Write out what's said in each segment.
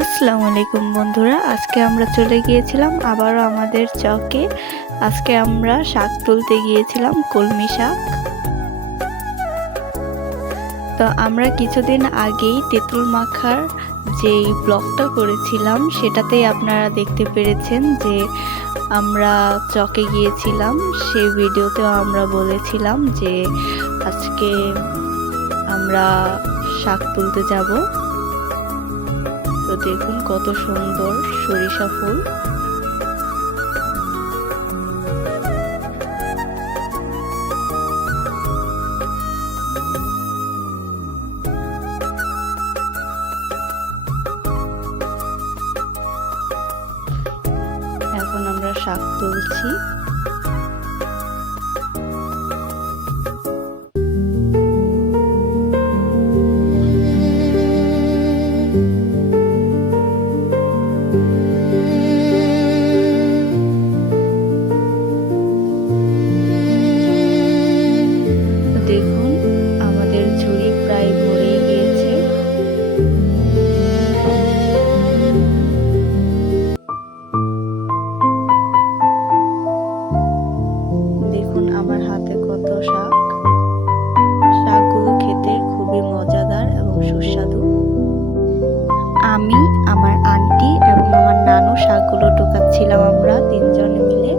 আসসালামু আলাইকুম বন্ধুরা, আজকে আমরা চলে গিয়েছিলাম আবারও আমাদের চকে। আজকে আমরা শাক তুলতে গিয়েছিলাম, কলমি শাক। তো আমরা কিছুদিন আগেই তেঁতুল মাখার যেই ব্লগটা করেছিলাম সেটাতেই আপনারা দেখতে পেরেছেন যে আমরা চকে গিয়েছিলাম। সেই ভিডিওতেও আমরা বলেছিলাম যে আজকে আমরা শাক তুলতে যাব। তো দেখুন কত সুন্দর সরিষা ফুল। এখন আমরা শাক তুলছি। দেখুন আমাদের ঝুড়ি প্রায় ভরেই গিয়েছে। দেখুন আমার হাতে কত শাক। শাকগুলো খেতে খুবই মজাদার এবং সুস্বাদু। আমি, আমার আন্টি এবং আমার নানু শাকগুলো টোকাচ্ছিলাম আমরা তিনজনে মিলে।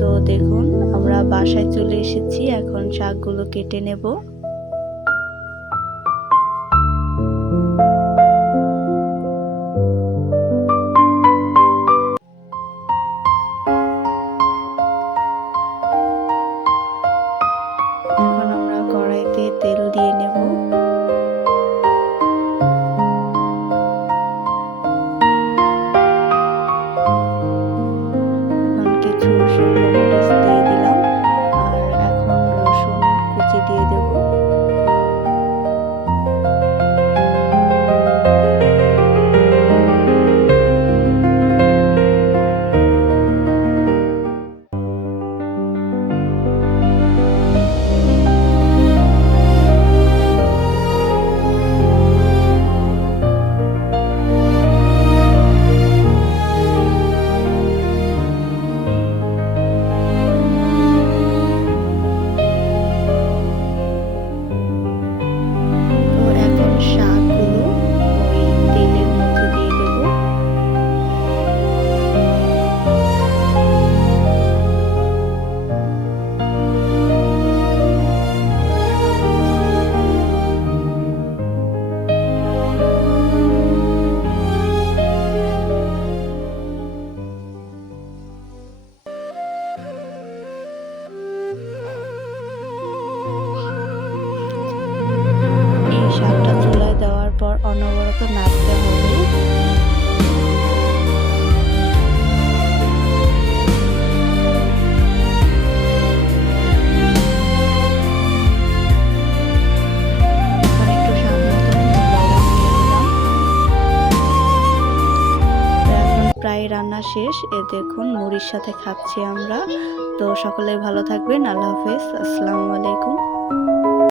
তো দেখুন আমরা বাসায় চলে এসেছি, এখন শাকগুলো কেটে নেব। এখন আমরা কড়াইতে তেল দিয়ে নেব। এখন কিছু শুকনো মরিচ দিয়ে দিলাম, আর এখন রসুন কুচি দিয়ে দেব। শাকটা চুলায় দেওয়ার পর অনবরত নাড়তে হবে। প্রায় রান্না শেষ। দেখুন মুড়ির সাথে খাচ্ছি আমরা। তো সকলে ভালো থাকবেন। আল্লাহ হাফেজ। আসসালামু আলাইকুম।